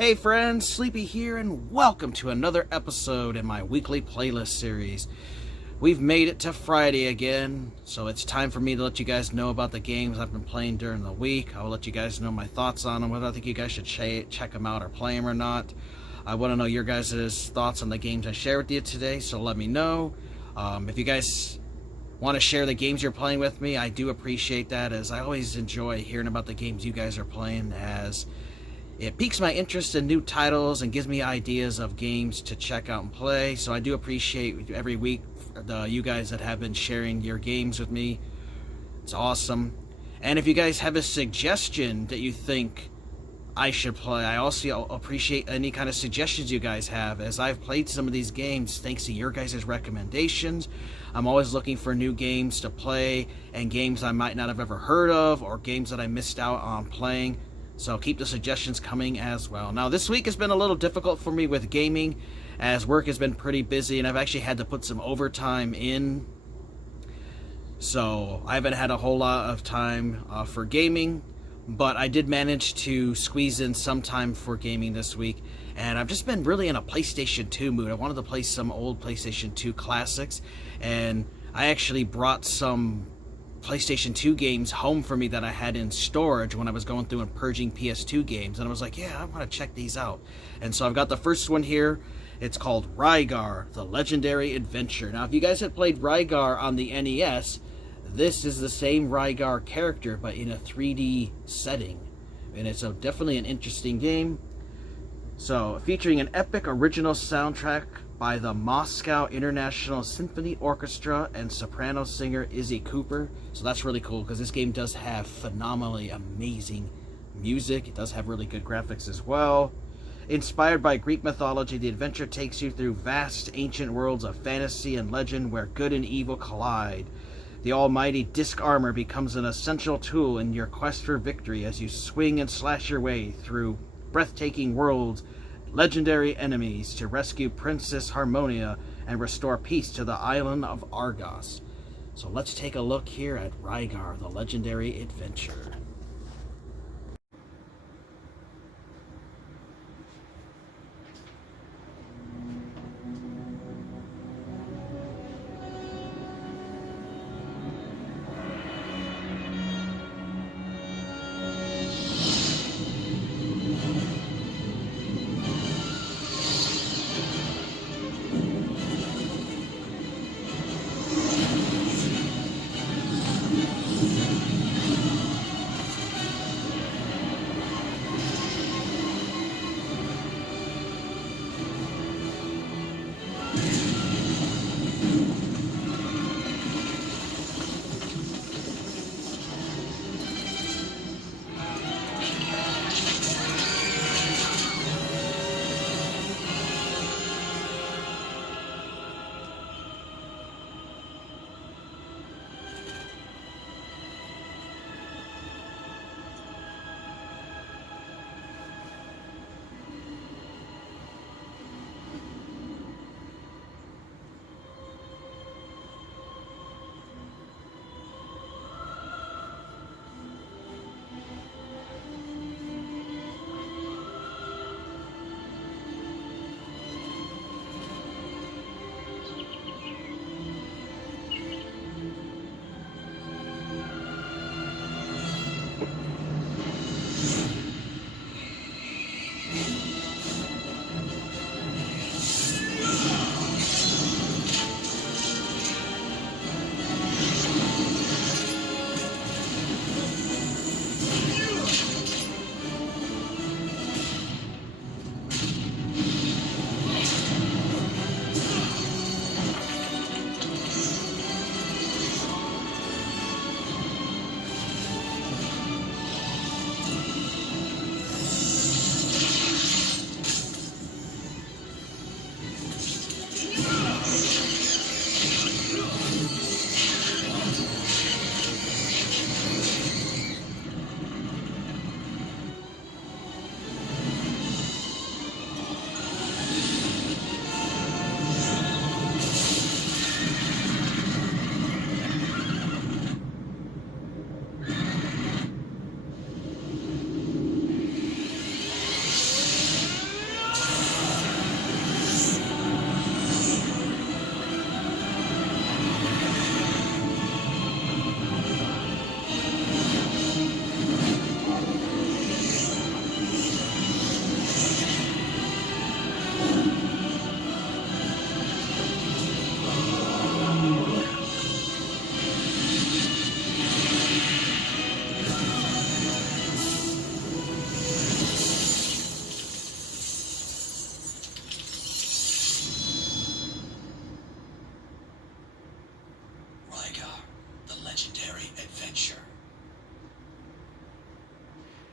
Hey friends, Sleepy here, and welcome to another episode in my weekly playlist series. We've made it to Friday again, so it's time for me to let you guys know about the games I've been playing during the week. I will let you guys know my thoughts on them, whether I think you guys should check them out or play them or not. I want to know your guys' thoughts on the games I share with you today, so let me know. If you guys want to share the games you're playing with me, I do appreciate that, as I always enjoy hearing about the games you guys are playing, as it piques my interest in new titles and gives me ideas of games to check out and play. So I do appreciate every week you guys that have been sharing your games with me. It's awesome. And if you guys have a suggestion that you think I should play, I also appreciate any kind of suggestions you guys have, as I've played some of these games thanks to your guys' recommendations. I'm always looking for new games to play, and games I might not have ever heard of, or games that I missed out on playing. So keep the suggestions coming as well. Now, this week has been a little difficult for me with gaming, as work has been pretty busy, and I've actually had to put some overtime in. So I haven't had a whole lot of time for gaming, but I did manage to squeeze in some time for gaming this week. And I've just been really in a PlayStation 2 mood. I wanted to play some old PlayStation 2 classics, and I actually brought some PlayStation 2 games home for me that I had in storage when I was going through and purging PS2 games, and I was like, yeah, I want to check these out. And so I've got the first one here. It's called Rygar, The Legendary Adventure. Now, if you guys have played Rygar on the NES, this is the same Rygar character, but in a 3D setting, and it's definitely an interesting game. So, featuring an epic original soundtrack by the Moscow International Symphony Orchestra and soprano singer Izzy Cooper. So that's really cool, because this game does have phenomenally amazing music. It does have really good graphics as well. Inspired by Greek mythology, the adventure takes you through vast ancient worlds of fantasy and legend where good and evil collide. The almighty disc armor becomes an essential tool in your quest for victory as you swing and slash your way through breathtaking worlds, legendary enemies, to rescue Princess Harmonia and restore peace to the island of Argos. So let's take a look here at Rygar, The Legendary Adventure.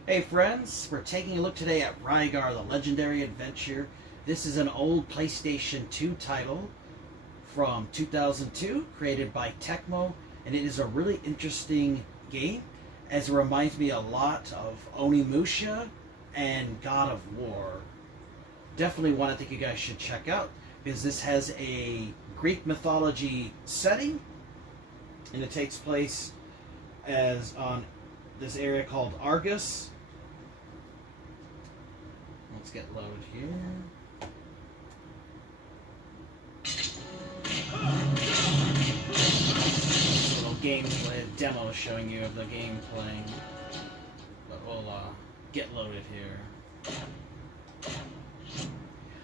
Hey friends, we're taking a look today at Rygar, the Legendary Adventure. This is an old PlayStation 2 title from 2002, created by Tecmo, and it is a really interesting game as it reminds me a lot of Onimusha and God of War. Definitely one I think you guys should check out because this has a Greek mythology setting, and it takes place as on this area called Argus. Let's get loaded here. Little gameplay demo showing you of the game playing. But we'll get loaded here.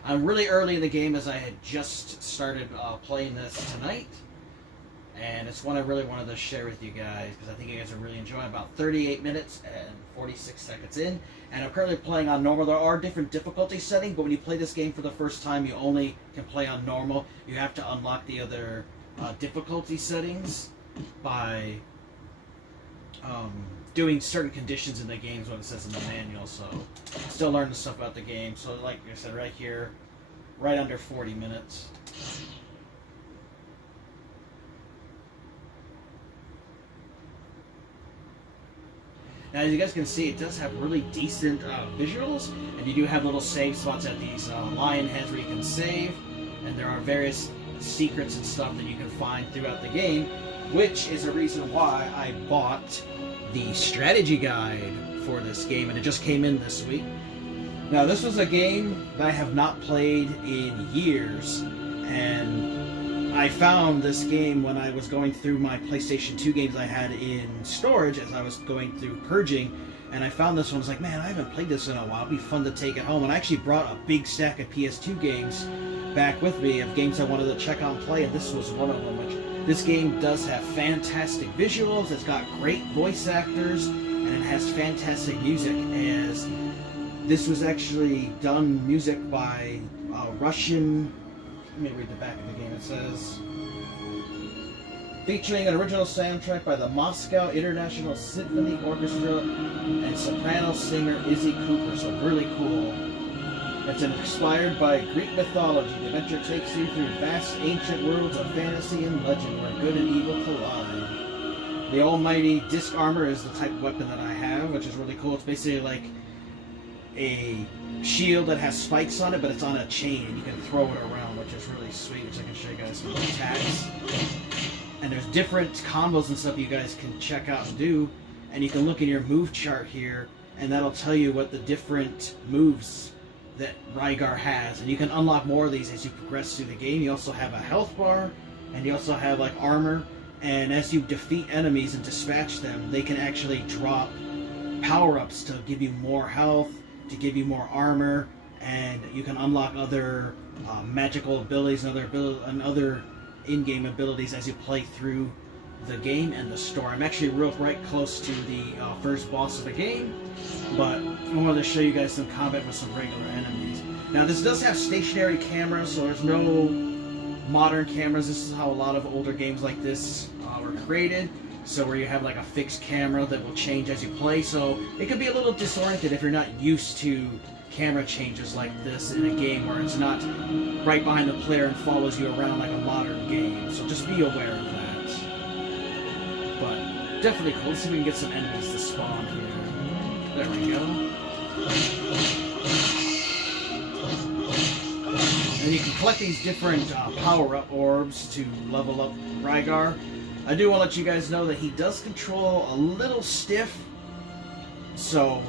I'm really early in the game as I had just started playing this tonight. And it's one I really wanted to share with you guys because I think you guys will really enjoy. About 38 minutes and 46 seconds in. And I'm currently playing on normal. There are different difficulty settings, but when you play this game for the first time, you only can play on normal. You have to unlock the other difficulty settings by doing certain conditions in the games what it says in the manual. So still learning stuff about the game. So like I said, right here, right under 40 minutes. Now, as you guys can see, it does have really decent visuals, and you do have little save spots at these lion heads where you can save, and there are various secrets and stuff that you can find throughout the game, which is a reason why I bought the strategy guide for this game, and it just came in this week. Now, this was a game that I have not played in years, and I found this game when I was going through my PlayStation 2 games I had in storage as I was going through purging, and I found this one. I was like, man, I haven't played this in a while. It'd be fun to take it home. And I actually brought a big stack of PS2 games back with me of games I wanted to check out and play, and this was one of them. Which this game does have fantastic visuals. It's got great voice actors, and it has fantastic music. As this was actually done music by Russian. Let me read the back of the game. It says, featuring an original soundtrack by the Moscow International Symphony Orchestra and soprano singer Izzy Cooper. So really cool. It's inspired by Greek mythology. The adventure takes you through vast ancient worlds of fantasy and legend where good and evil collide. The almighty disc armor is the type of weapon that I have, which is really cool. It's basically like a shield that has spikes on it, but it's on a chain, and you can throw it around, which is really sweet, which I can show you guys some attacks. And there's different combos and stuff you guys can check out and do, and you can look in your move chart here, and that'll tell you what the different moves that Rygar has, and you can unlock more of these as you progress through the game. You also have a health bar, and you also have like armor, and as you defeat enemies and dispatch them, they can actually drop power-ups to give you more health, to give you more armor, and you can unlock other magical abilities and other in-game abilities as you play through the game and the story. I'm actually right close to the first boss of the game, but I wanted to show you guys some combat with some regular enemies. Now, this does have stationary cameras, so there's no modern cameras. This is how a lot of older games like this were created. So where you have like a fixed camera that will change as you play, so it could be a little disoriented if you're not used to camera changes like this in a game where it's not right behind the player and follows you around like a modern game. So just be aware of that. But definitely cool. Let's see if we can get some enemies to spawn here. There we go. And you can collect these different power-up orbs to level up Rygar. I do want to let you guys know that he does control a little stiff, so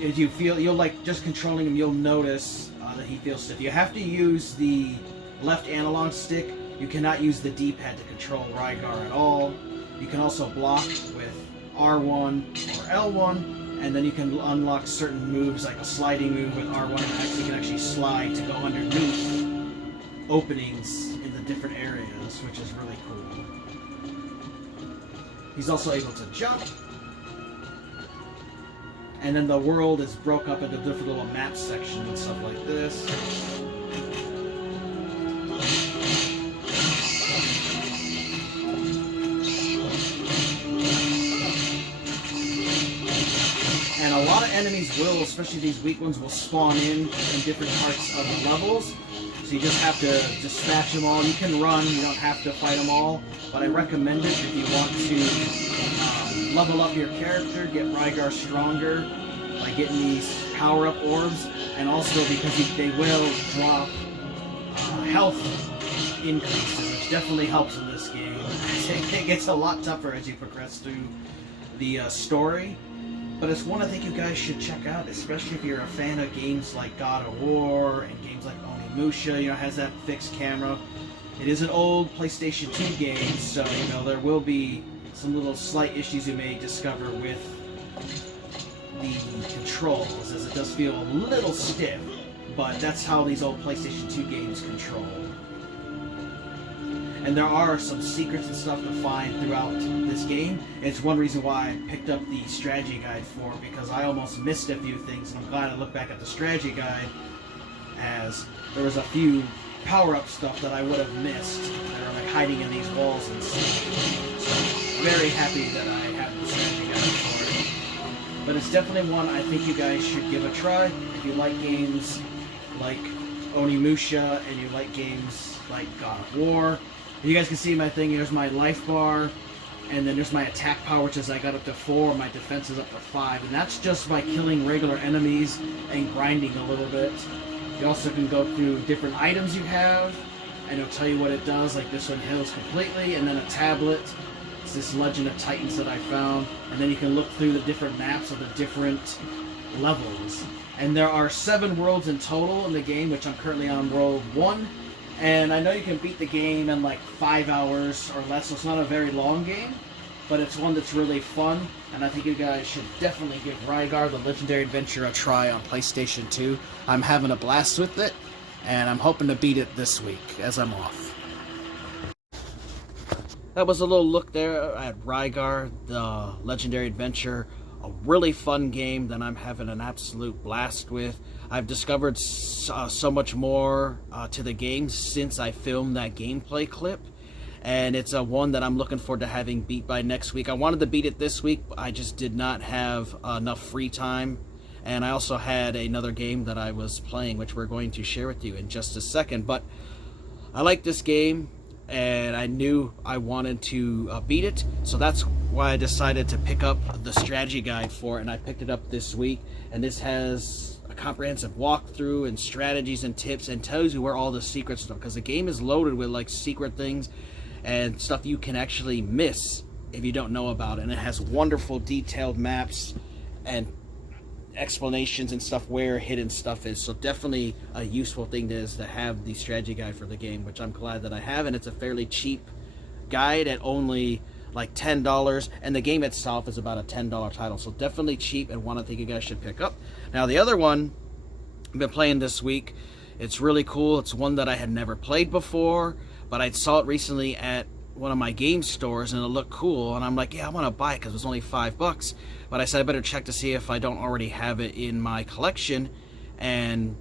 if you feel, you'll like just controlling him, you'll notice that he feels stiff. You have to use the left analog stick. You cannot use the D-pad to control Rygar at all. You can also block with R1 or L1, and then you can unlock certain moves like a sliding move with R1, and you can actually slide to go underneath openings in the different areas, which is really cool. He's also able to jump. And then the world is broke up into different little map sections and stuff like this. And a lot of enemies will, especially these weak ones, will spawn in different parts of the levels. So you just have to dispatch them all. You can run, you don't have to fight them all. But I recommend it if you want to level up your character, get Rygar stronger by getting these power-up orbs. And also because they will drop health increases, which definitely helps in this game. It gets a lot tougher as you progress through the story. But it's one I think you guys should check out, especially if you're a fan of games like God of War and games like Onimusha, you know, has that fixed camera. It is an old PlayStation 2 game, so, you know, there will be some little slight issues you may discover with the controls, as it does feel a little stiff, but that's how these old PlayStation 2 games control. And there are some secrets and stuff to find throughout this game. It's one reason why I picked up the strategy guide for it, because I almost missed a few things, and I'm glad I looked back at the strategy guide, as there was a few power-up stuff that I would have missed that are like hiding in these walls and stuff. So very happy that I have the strategy guide for it. But it's definitely one I think you guys should give a try if you like games like Onimusha and you like games like God of War. You guys can see my thing. Here's my life bar, and then there's my attack power, which is I got up to 4. My defense is up to 5, and that's just by killing regular enemies and grinding a little bit. You also can go through different items you have, and it'll tell you what it does. Like this one heals completely, and then a tablet. It's this Legend of Titans that I found, and then you can look through the different maps of the different levels. And there are 7 worlds in total in the game, which I'm currently on world 1. And I know you can beat the game in like 5 hours or less, so it's not a very long game, but it's one that's really fun, and I think you guys should definitely give Rygar the Legendary Adventure a try on PlayStation 2. I'm having a blast with it, and I'm hoping to beat it this week as I'm off. That was a little look there at Rygar, the Legendary Adventure. A really fun game that I'm having an absolute blast with. I've discovered so much more to the game since I filmed that gameplay clip, and it's one that I'm looking forward to having beat by next week. I wanted to beat it this week, but I just did not have enough free time, and I also had another game that I was playing, which we're going to share with you in just a second. But I like this game, and I knew I wanted to beat it, so that's why I decided to pick up the strategy guide for it, and I picked it up this week. And this has a comprehensive walkthrough and strategies and tips, and tells you where all the secret stuff, because the game is loaded with like secret things and stuff you can actually miss if you don't know about it. And it has wonderful detailed maps and explanations and stuff where hidden stuff is. So definitely a useful thing is to have the strategy guide for the game, which I'm glad that I have. And it's a fairly cheap guide at only like $10, and the game itself is about a $10 title, so definitely cheap, and one I think you guys should pick up. Now the other one I've been playing this week, it's really cool. It's one that I had never played before, but I saw it recently at one of my game stores and it looked cool, and I'm like, yeah, I want to buy it because it was only $5. But I said I better check to see if I don't already have it in my collection, and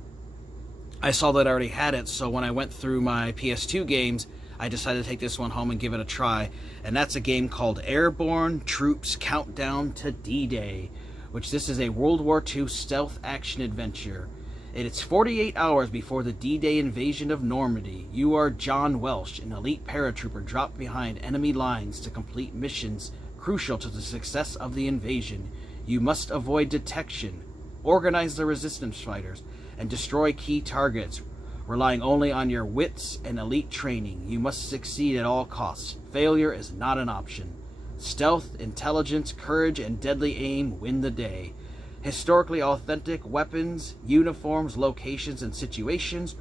I saw that I already had it. So when I went through my PS2 games, I decided to take this one home and give it a try, and that's a game called Airborne: Troops Countdown to D-Day, which this is a World War II stealth action adventure. It's 48 hours before the D-Day invasion of Normandy. You are John Welsh, an elite paratrooper dropped behind enemy lines to complete missions crucial to the success of the invasion. You must avoid detection, organize the resistance fighters, and destroy key targets, relying only on your wits and elite training. You must succeed at all costs. Failure is not an option. Stealth, intelligence, courage, and deadly aim win the day. Historically authentic weapons, uniforms, locations, and situations.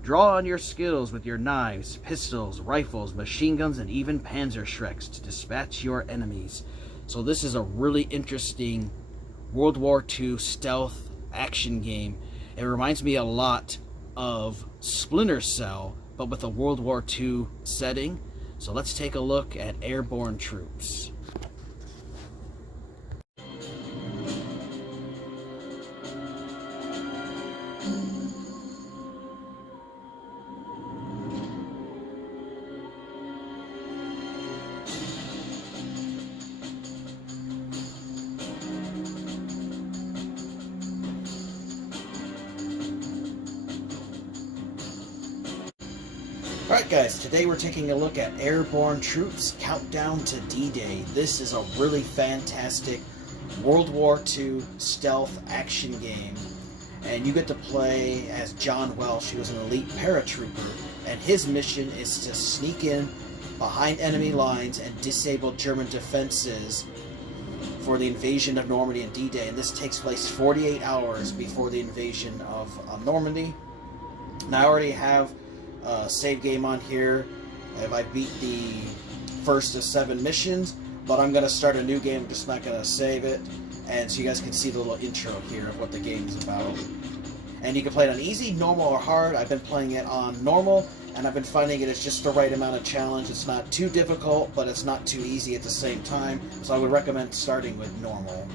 Draw on your skills with your knives, pistols, rifles, machine guns, and even Panzerschrecks to dispatch your enemies. So this is a really interesting World War II stealth action game. It reminds me a lot of Splinter Cell, but with a World War II setting. So let's take a look at Airborne Troops. Alright guys, today we're taking a look at Airborne Troops Countdown to D-Day. This is a really fantastic World War II stealth action game. And you get to play as John Welsh, who is an elite paratrooper, and his mission is to sneak in behind enemy lines and disable German defenses for the invasion of Normandy and D-Day. And this takes place 48 hours before the invasion of Normandy. And I already have save game on here. I beat the first of 7 missions, but I'm going to start a new game. I'm just not going to save it, and so you guys can see the little intro here of what the game is about. And you can play it on easy, normal, or hard. I've been playing it on normal, and I've been finding it is just the right amount of challenge. It's not too difficult, but it's not too easy at the same time, so I would recommend starting with normal.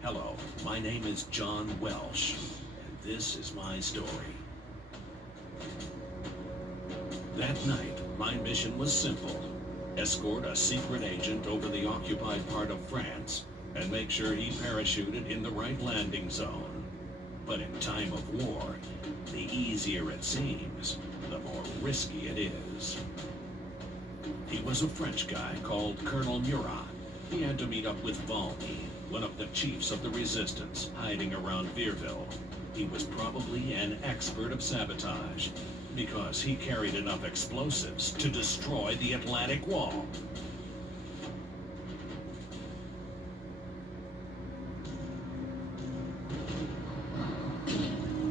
Hello, my name is John Welsh, and this is my story. That night, my mission was simple. Escort a secret agent over the occupied part of France and make sure he parachuted in the right landing zone. But in time of war, the easier it seems, the more risky it is. He was a French guy called Colonel Murat. He had to meet up with Valmy, one of the chiefs of the resistance, hiding around Vierville. He was probably an expert of sabotage, because he carried enough explosives to destroy the Atlantic Wall.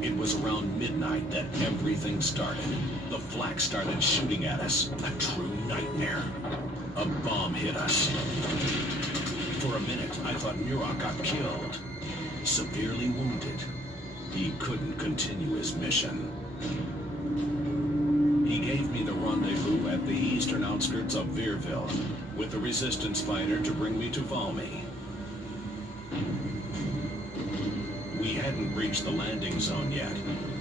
It was around midnight that everything started. The flak started shooting at us, a true nightmare. A bomb hit us. For a minute, I thought Murat got killed, severely wounded. He couldn't continue his mission. He gave me the rendezvous at the eastern outskirts of Vierville, with a resistance fighter to bring me to Valmy. We hadn't reached the landing zone yet,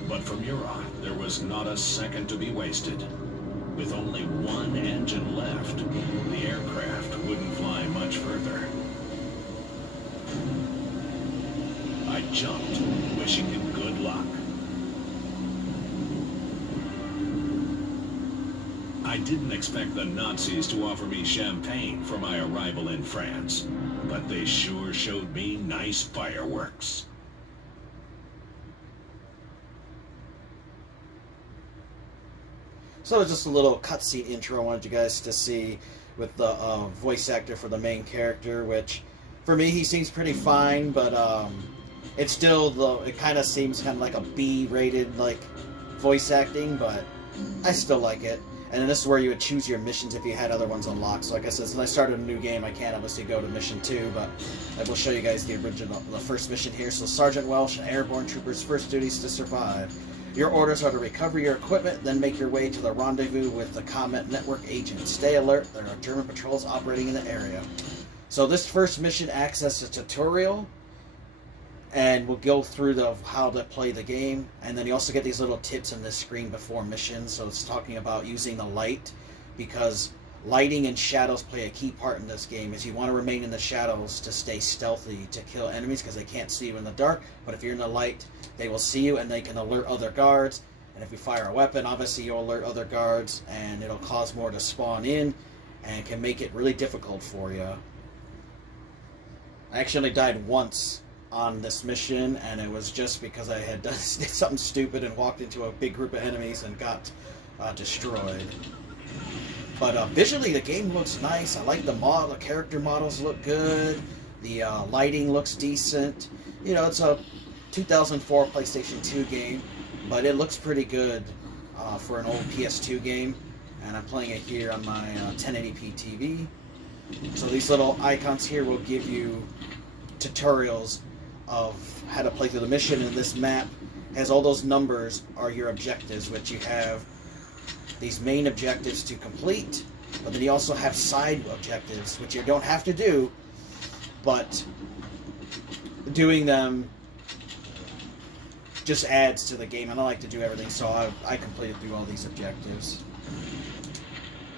but for Murat, there was not a second to be wasted. With only one engine left, the aircraft wouldn't fly much further. I jumped, wishing him good luck. I didn't expect the Nazis to offer me champagne for my arrival in France, but they sure showed me nice fireworks. So it's just a little cutscene intro I wanted you guys to see with the voice actor for the main character, which for me he seems pretty fine, but it's still it kind of seems kind of like a B-rated like voice acting, but I still like it. And then this is where you would choose your missions if you had other ones unlocked. So like I said, since I started a new game, I can't obviously go to mission 2, but I will show you guys the first mission here. So Sergeant Welsh and Airborne Troopers' first duties to survive. Your orders are to recover your equipment, then make your way to the rendezvous with the Comet Network agent. Stay alert, there are German patrols operating in the area. So this first mission acts as a tutorial, and we'll go through how to play the game. And then you also get these little tips on this screen before missions. So it's talking about using the light, because lighting and shadows play a key part in this game. Is you want to remain in the shadows to stay stealthy, to kill enemies, because they can't see you in the dark. But if you're in the light, they will see you and they can alert other guards. And if you fire a weapon, obviously you'll alert other guards, and it'll cause more to spawn in and can make it really difficult for you. I actually died once on this mission, and it was just because I had done something stupid and walked into a big group of enemies and got destroyed. But visually the game looks nice. I like the character models look good. The lighting looks decent. You know, it's a 2004 PlayStation 2 game, but it looks pretty good for an old PS2 game. And I'm playing it here on my 1080p TV. So these little icons here will give you tutorials of how to play through the mission. And this map has all those numbers are your objectives, which you have these main objectives to complete, but then you also have side objectives, which you don't have to do, but doing them just adds to the game. I don't like to do everything, so I completed through all these objectives.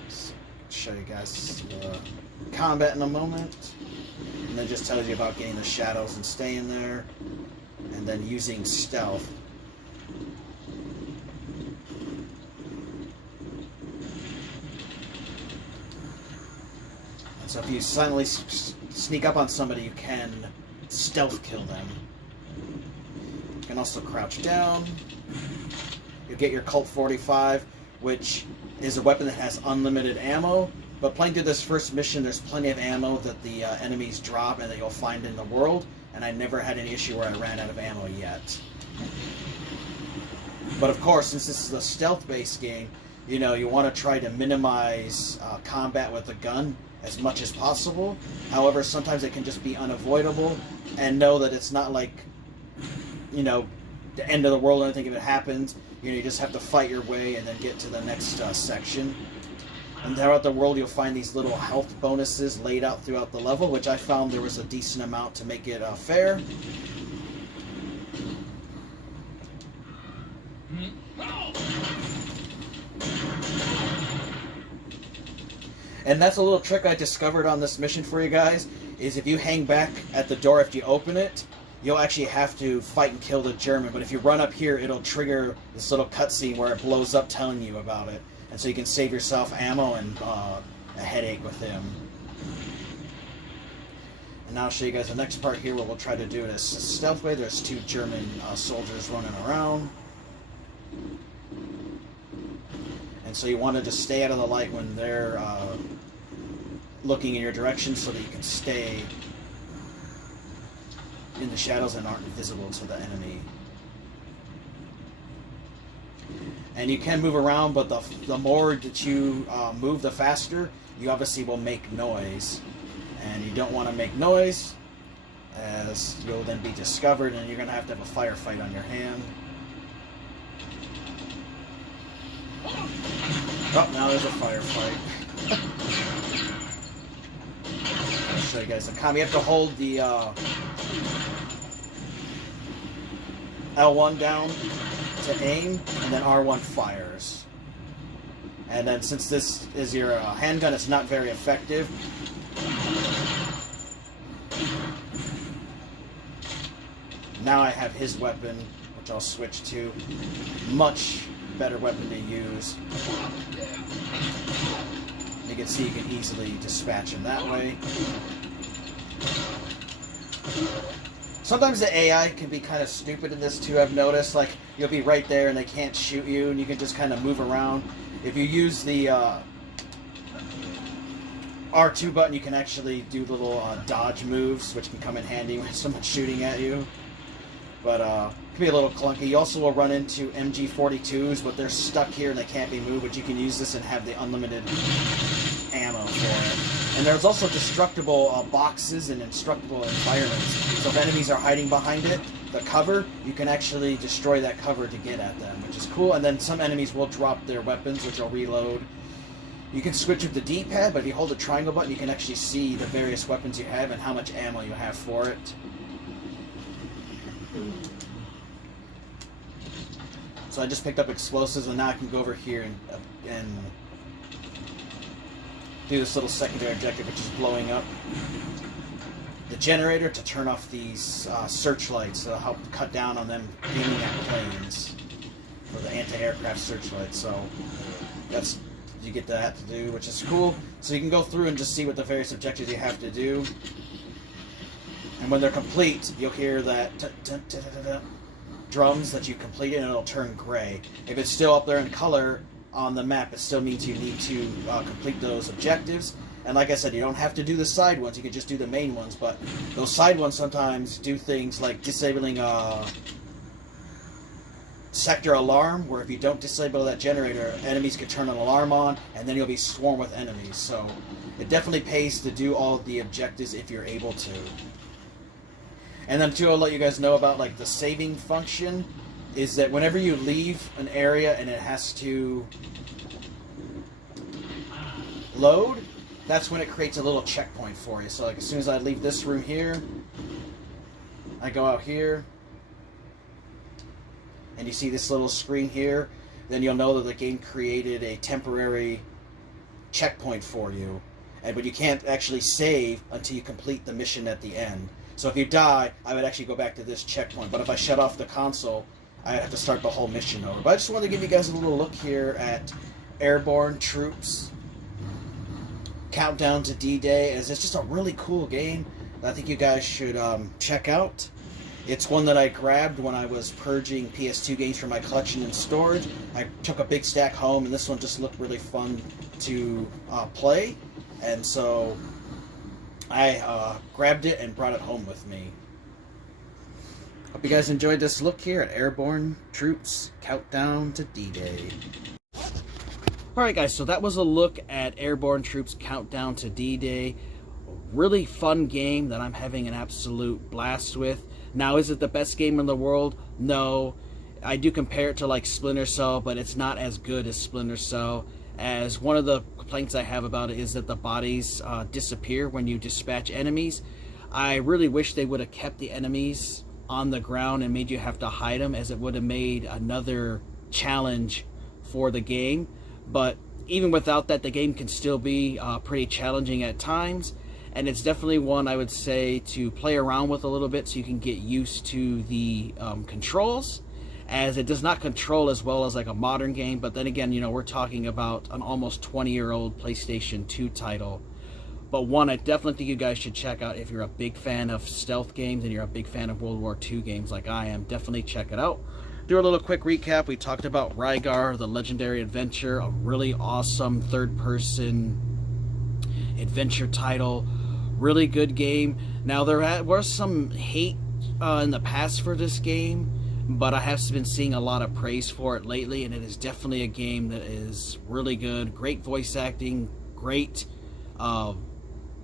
So, show you guys the combat in a moment. And then just tells you about getting the shadows and staying there. And then using stealth if you silently sneak up on somebody, you can stealth kill them. You can also crouch down. You get your Colt 45, which is a weapon that has unlimited ammo. But playing through this first mission, there's plenty of ammo that the enemies drop and that you'll find in the world. And I never had any issue where I ran out of ammo yet. But of course, since this is a stealth-based game, you know, you want to try to minimize combat with the gun as much as possible. However, sometimes it can just be unavoidable, and know that it's not like, you know, the end of the world or anything if it happens. You know, you just have to fight your way and then get to the next section. And throughout the world, you'll find these little health bonuses laid out throughout the level, which I found there was a decent amount to make it fair. And that's a little trick I discovered on this mission for you guys, is if you hang back at the door after you open it, you'll actually have to fight and kill the German. But if you run up here, it'll trigger this little cutscene where it blows up telling you about it. And so you can save yourself ammo and a headache with him. And now I'll show you guys the next part here where we'll try to do it as a stealth way. There's 2 German soldiers running around. And so you want to just stay out of the light when they're looking in your direction so that you can stay in the shadows and aren't visible to the enemy. And you can move around, but the more that you move, the faster. You obviously will make noise. And you don't want to make noise, as you'll then be discovered and you're going to have a firefight on your hand. Oh, now there's a firefight. I'll show you guys the comm. You have to hold the L1 down to aim, and then R1 fires. And then since this is your handgun, it's not very effective. Now I have his weapon, which I'll switch to. Much better weapon to use. You can see you can easily dispatch him that way. Sometimes the AI can be kind of stupid in this too, I've noticed. Like, you'll be right there and they can't shoot you, and you can just kind of move around. If you use the R2 button, you can actually do little dodge moves, which can come in handy when someone's shooting at you. But it can be a little clunky. You also will run into MG42s, but they're stuck here and they can't be moved, but you can use this and have the unlimited ammo for it. And there's also destructible boxes and indestructible environments. So if enemies are hiding behind it, the cover, you can actually destroy that cover to get at them, which is cool. And then some enemies will drop their weapons, which will reload. You can switch with the D-pad, but if you hold the triangle button, you can actually see the various weapons you have and how much ammo you have for it. So I just picked up explosives, and now I can go over here and do this little secondary objective, which is blowing up the generator to turn off these searchlights that'll help cut down on them aiming at planes for the anti-aircraft searchlights. So that's, you get that to do, which is cool. So you can go through and just see what the various objectives you have to do. And when they're complete, you'll hear that drums that you completed, and it'll turn gray. If it's still up there in color on the map, it still means you need to complete those objectives. And like I said, you don't have to do the side ones, you can just do the main ones, but those side ones sometimes do things like disabling sector alarm, where if you don't disable that generator, enemies can turn an alarm on, and then you'll be swarmed with enemies. So it definitely pays to do all the objectives if you're able to. And then too, I'll let you guys know about like the saving function, is that whenever you leave an area and it has to load, that's when it creates a little checkpoint for you. So like as soon as I leave this room here, I go out here, and you see this little screen here, then you'll know that the game created a temporary checkpoint for you. But you can't actually save until you complete the mission at the end. So if you die, I would actually go back to this checkpoint. But if I shut off the console, I have to start the whole mission over. But I just wanted to give you guys a little look here at Airborne troops Countdown to D-Day, as it's just a really cool game that I think you guys should check out. It's one that I grabbed when I was purging PS2 games from my collection in storage. I took a big stack home, and this one just looked really fun to play, and so I grabbed it and brought it home with me. Hope you guys enjoyed this look here at Airborne Troops Countdown to D-Day. Alright guys, so that was a look at Airborne Troops Countdown to D-Day. A really fun game that I'm having an absolute blast with. Now, is it the best game in the world? No. I do compare it to like Splinter Cell, but it's not as good as Splinter Cell. As one of the complaints I have about it is that the bodies disappear when you dispatch enemies. I really wish they would have kept the enemies on the ground and made you have to hide them, as it would have made another challenge for the game. But even without that, the game can still be pretty challenging at times, and it's definitely one I would say to play around with a little bit so you can get used to the controls, as it does not control as well as like a modern game. But then again, you know, we're talking about an almost 20-year-old PlayStation 2 title. But one I definitely think you guys should check out if you're a big fan of stealth games and you're a big fan of World War II games like I am. Definitely check it out. Do a little quick recap. We talked about Rygar, the legendary adventure, a really awesome third-person adventure title. Really good game. Now, there was some hate in the past for this game, but I have been seeing a lot of praise for it lately, and it is definitely a game that is really good. Great voice acting, great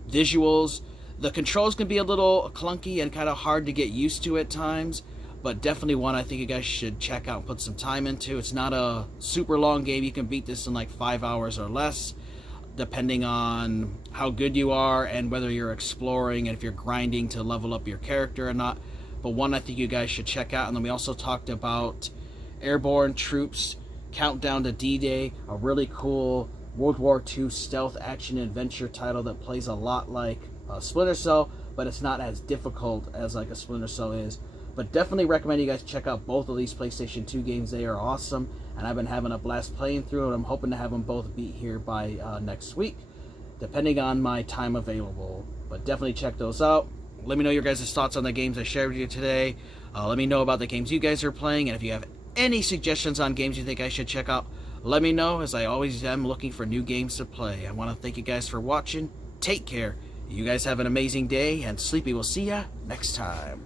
visuals. The controls can be a little clunky and kind of hard to get used to at times, but definitely one I think you guys should check out and put some time into. It's not a super long game. You can beat this in like 5 hours or less, depending on how good you are and whether you're exploring and if you're grinding to level up your character or not. But one I think you guys should check out. And then we also talked about Airborne Troops Countdown to D-Day, a really cool World War II stealth action adventure title that plays a lot like Splinter Cell, but it's not as difficult as like a Splinter Cell is. But definitely recommend you guys check out both of these PlayStation 2 games. They are awesome, and I've been having a blast playing through it. I'm hoping to have them both beat here by next week, depending on my time available. But definitely check those out. Let me know your guys' thoughts on the games I shared with you today. Let me know about the games you guys are playing, and if you have any suggestions on games you think I should check out, let me know, as I always am looking for new games to play. I want to thank you guys for watching. Take care. You guys have an amazing day, and Sleepy will see ya next time.